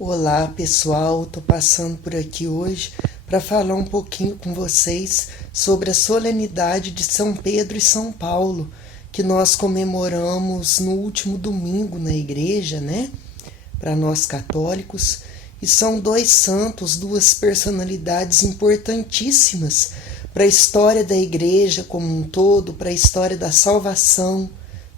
Olá pessoal, estou passando por aqui hoje para falar um pouquinho com vocês sobre a solenidade de São Pedro e São Paulo, que nós comemoramos no último domingo na igreja, né? Para nós católicos. E são dois santos, duas personalidades importantíssimas para a história da igreja como um todo, para a história da salvação,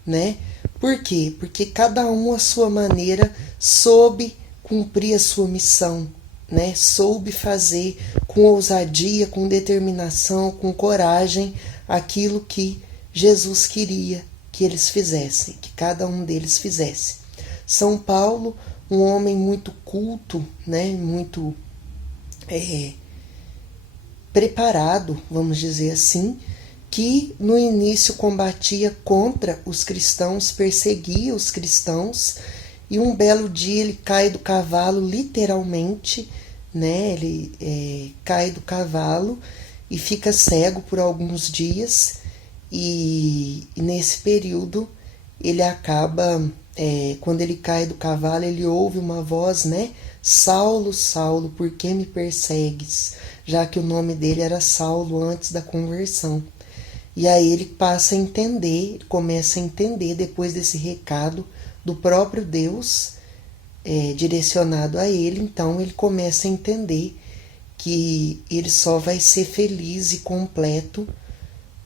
né? Por quê? Porque cada um à sua maneira soube cumprir a sua missão, né? Soube fazer com ousadia, com determinação, com coragem aquilo que Jesus queria que eles fizessem, que cada um deles fizesse. São Paulo, um homem muito culto, né? Muito preparado, vamos dizer assim, que no início combatia contra os cristãos, perseguia os cristãos. E um belo dia ele cai do cavalo, literalmente, né? Ele cai do cavalo e fica cego por alguns dias. E nesse período ele acaba, quando ele cai do cavalo, ele ouve uma voz, né? Saulo, Saulo, por que me persegues? Já que o nome dele era Saulo antes da conversão. E aí ele passa a entender, ele começa a entender depois desse recado do próprio Deus direcionado a ele. Então ele começa a entender que ele só vai ser feliz e completo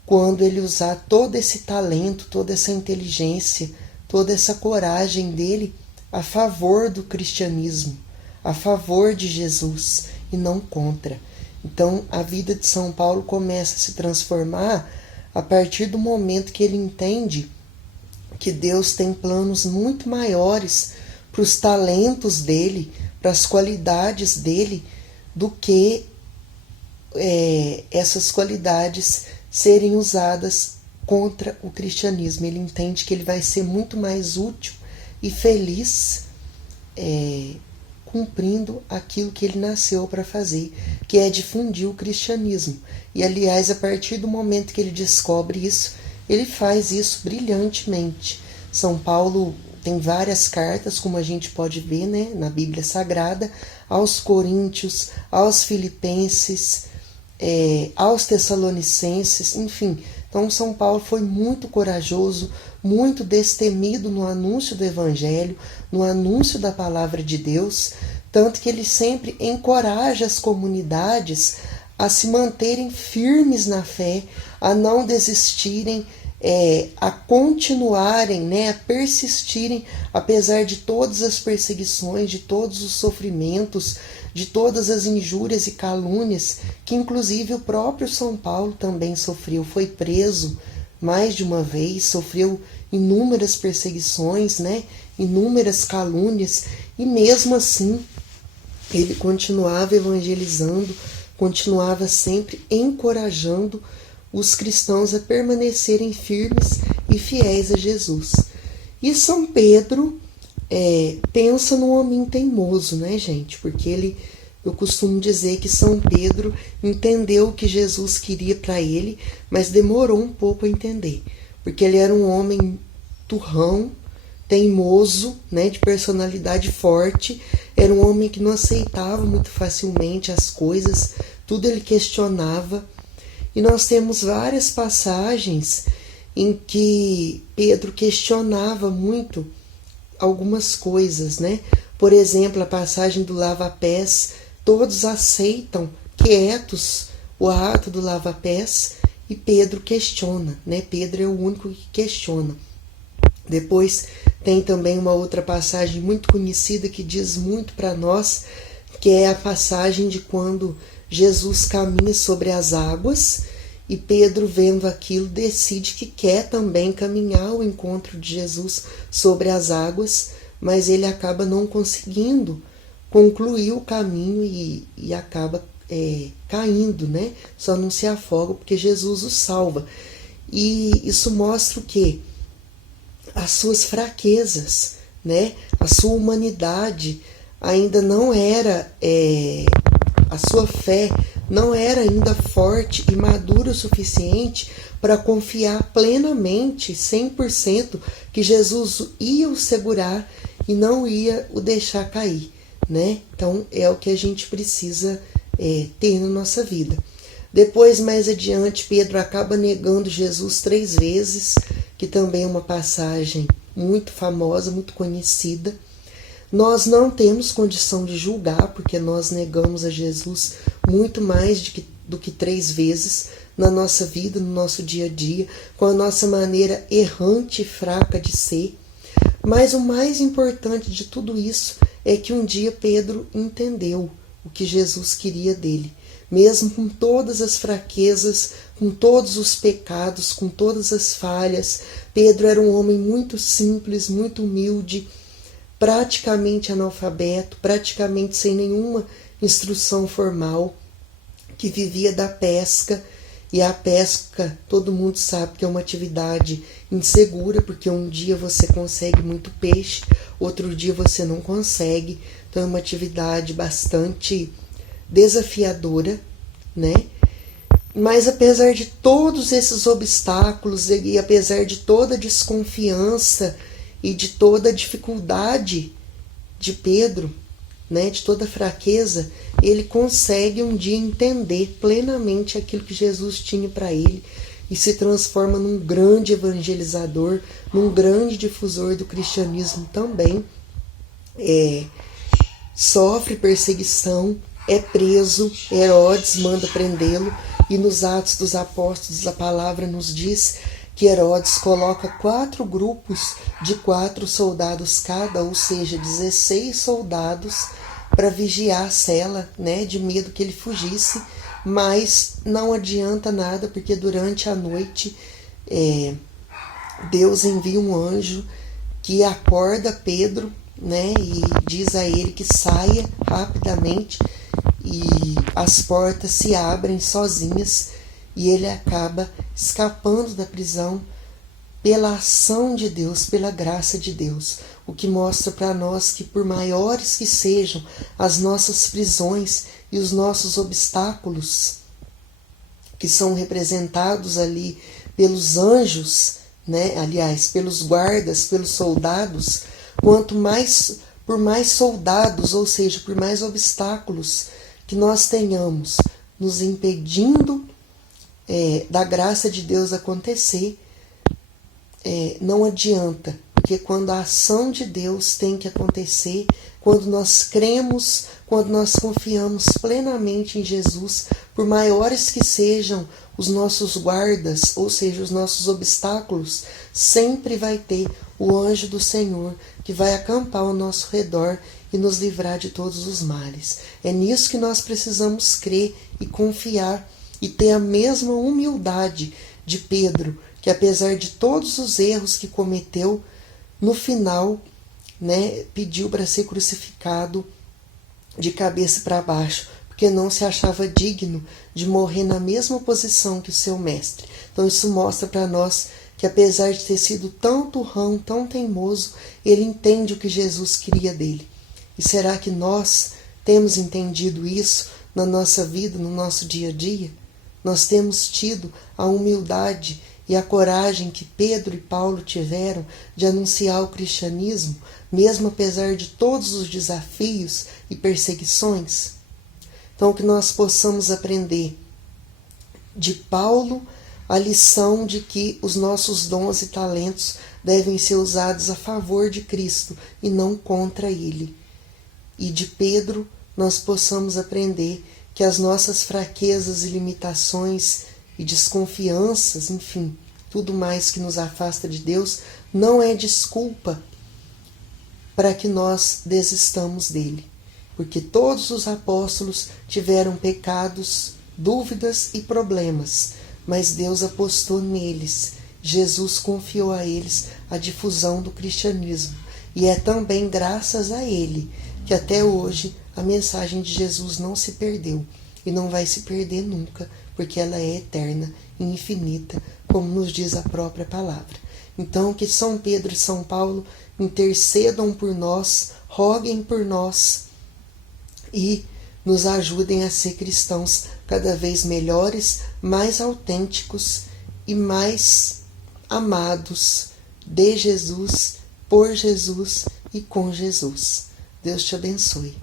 quando ele usar todo esse talento, toda essa inteligência, toda essa coragem dele a favor do cristianismo, a favor de Jesus e não contra. Então a vida de São Paulo começa a se transformar a partir do momento que ele entende que Deus tem planos muito maiores para os talentos dele, para as qualidades dele, do que essas qualidades serem usadas contra o cristianismo. Ele entende que ele vai ser muito mais útil e feliz cumprindo aquilo que ele nasceu para fazer, que é difundir o cristianismo. E aliás, a partir do momento que ele descobre isso, ele faz isso brilhantemente. São Paulo tem várias cartas, como a gente pode ver, né, na Bíblia Sagrada, aos Coríntios, aos Filipenses, aos Tessalonicenses, enfim. Então São Paulo foi muito corajoso, muito destemido no anúncio do Evangelho, no anúncio da Palavra de Deus, tanto que ele sempre encoraja as comunidades a se manterem firmes na fé, a não desistirem, a continuarem, né, a persistirem, apesar de todas as perseguições, de todos os sofrimentos, de todas as injúrias e calúnias, que inclusive o próprio São Paulo também sofreu. Foi preso mais de uma vez, sofreu inúmeras perseguições, né, inúmeras calúnias, e mesmo assim ele continuava evangelizando, continuava sempre encorajando os cristãos a permanecerem firmes e fiéis a Jesus. E São Pedro pensa num homem teimoso, né, gente? Porque eu costumo dizer que São Pedro entendeu o que Jesus queria para ele, mas demorou um pouco a entender, porque ele era um homem turrão, teimoso, né, de personalidade forte, era um homem que não aceitava muito facilmente as coisas, tudo ele questionava. E nós temos várias passagens em que Pedro questionava muito algumas coisas, né? Por exemplo, a passagem do lava-pés, todos aceitam quietos o ato do lava-pés e Pedro questiona, né? Pedro é o único que questiona. Depois tem também uma outra passagem muito conhecida que diz muito para nós, que é a passagem de quando Jesus caminha sobre as águas e Pedro, vendo aquilo, decide que quer também caminhar ao encontro de Jesus sobre as águas, mas ele acaba não conseguindo concluir o caminho e acaba caindo, né? Só não se afoga porque Jesus o salva. E isso mostra o quê? As suas fraquezas, né? A sua humanidade ainda não era, a sua fé não era ainda forte e madura o suficiente para confiar plenamente, 100%, que Jesus ia o segurar e não ia o deixar cair. né? Então é o que a gente precisa ter na nossa vida. Depois, mais adiante, Pedro acaba negando Jesus 3 vezes, que também é uma passagem muito famosa, muito conhecida. Nós não temos condição de julgar, porque nós negamos a Jesus muito mais do que 3 vezes na nossa vida, no nosso dia a dia, com a nossa maneira errante e fraca de ser. Mas o mais importante de tudo isso é que um dia Pedro entendeu o que Jesus queria dele. Mesmo com todas as fraquezas, com todos os pecados, com todas as falhas, Pedro era um homem muito simples, muito humilde, praticamente analfabeto, praticamente sem nenhuma instrução formal, que vivia da pesca. E a pesca, todo mundo sabe que é uma atividade insegura, porque um dia você consegue muito peixe, outro dia você não consegue. Então é uma atividade bastante desafiadora, né? Mas apesar de todos esses obstáculos e apesar de toda a desconfiança e de toda a dificuldade de Pedro, né, de toda a fraqueza, ele consegue um dia entender plenamente aquilo que Jesus tinha para ele e se transforma num grande evangelizador, num grande difusor do cristianismo também. Sofre perseguição, é preso, Herodes manda prendê-lo, e nos Atos dos Apóstolos a palavra nos diz que Herodes coloca 4 grupos de 4 soldados cada, ou seja, 16 soldados, para vigiar a cela, né, de medo que ele fugisse. Mas não adianta nada, porque durante a noite Deus envia um anjo que acorda Pedro, né, e diz a ele que saia rapidamente, e as portas se abrem sozinhas e ele acaba escapando da prisão pela ação de Deus, pela graça de Deus, o que mostra para nós que, por maiores que sejam as nossas prisões e os nossos obstáculos, que são representados ali pelos anjos, né? Aliás, pelos guardas, pelos soldados, por mais soldados, ou seja, por mais obstáculos que nós tenhamos nos impedindo da graça de Deus acontecer, não adianta, porque quando a ação de Deus tem que acontecer, quando nós cremos, quando nós confiamos plenamente em Jesus, por maiores que sejam os nossos guardas, ou seja, os nossos obstáculos, sempre vai ter o anjo do Senhor que vai acampar ao nosso redor e nos livrar de todos os males. É nisso que nós precisamos crer e confiar e ter a mesma humildade de Pedro, que apesar de todos os erros que cometeu, no final, né, pediu para ser crucificado de cabeça para baixo, porque não se achava digno de morrer na mesma posição que o seu mestre. Então isso mostra para nós que, apesar de ter sido tão turrão, tão teimoso, ele entende o que Jesus queria dele. E será que nós temos entendido isso na nossa vida, no nosso dia a dia? Nós temos tido a humildade e a coragem que Pedro e Paulo tiveram de anunciar o cristianismo, mesmo apesar de todos os desafios e perseguições? Então, que nós possamos aprender de Paulo a lição de que os nossos dons e talentos devem ser usados a favor de Cristo e não contra Ele. E de Pedro nós possamos aprender que as nossas fraquezas e limitações e desconfianças, enfim, tudo mais que nos afasta de Deus, não é desculpa para que nós desistamos dele. Porque todos os apóstolos tiveram pecados, dúvidas e problemas, mas Deus apostou neles. Jesus confiou a eles a difusão do cristianismo. E é também graças a ele que até hoje a mensagem de Jesus não se perdeu e não vai se perder nunca, porque ela é eterna e infinita, como nos diz a própria palavra. Então, que São Pedro e São Paulo intercedam por nós, roguem por nós e nos ajudem a ser cristãos cada vez melhores, mais autênticos e mais amados de Jesus, por Jesus e com Jesus. Deus te abençoe.